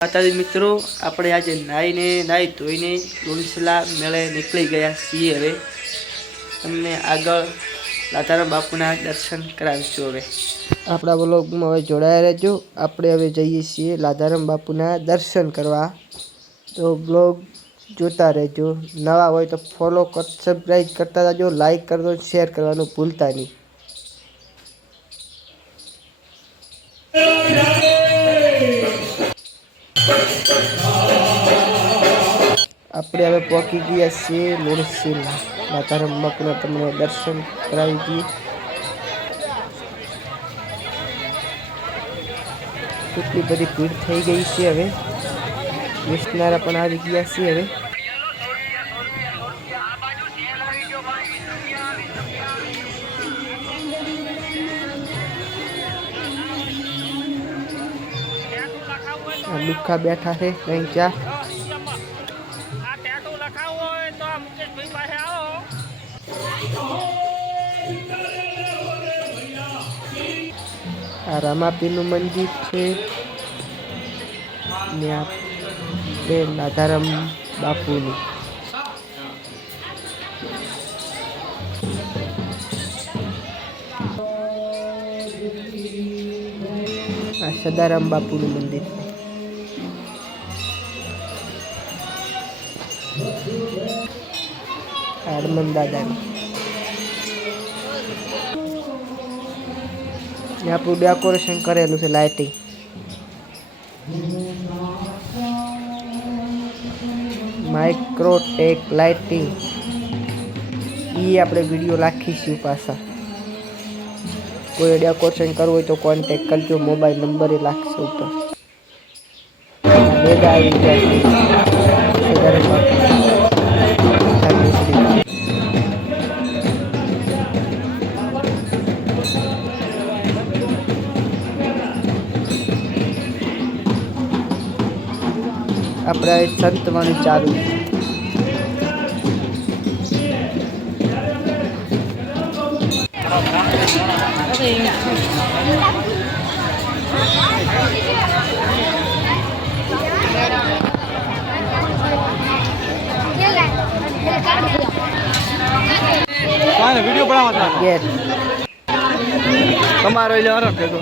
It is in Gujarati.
માતાજી મિત્રો, આપણે આજે નાહી ધોઈને લુણસલા મેળે નીકળી ગયા છીએ। હવે તમને આગળ લાધારામ બાપુના દર્શન કરાવીશું। હવે આપણા બ્લોગમાં હવે જોડાયા રહેજો। આપણે હવે જઈએ છીએ લાધારામ બાપુના દર્શન કરવા, તો બ્લોગ જોતા રહેજો। નવા હોય તો ફોલો સબસ્ક્રાઈબ કરતા રહેજો, લાઈક કરજો, શેર કરવાનું ભૂલતા નહીં। આપણે હવે પહોંચી ગયા છીએ લુણસલા। લાધારામ બાપુના તમને દર્શન કરાવી દઈએ। કેટલી બધી ભીડ થઈ ગઈ છે। હવે વિસનારા પણ આવી ગયા છે। હવે લુખા બેઠા છે ત્રણ ચાર। આ રામાપીરનું મંદિર છે ને આ લાધારામ બાપુનું। આ સદારામ બાપુનું મંદિર છે। હનુમાન દાદાનું આપણું ડેકોરેશન કરેલું છે, લાઇટિંગ। માઇક્રોટેક લાઇટિંગ એ આપણે વિડીયો રાખીશું પાછા। કોઈ ડેકોરેશન કરવું હોય તો કોન્ટેક કરજો, મોબાઈલ નંબર એ લાગશે ઉપર। મેગા આવી ગયા આપણે સંતવાણી ચાલુ છે। वीडियो बड़ा मतलब यस તમારો એટલે હરખ દેતો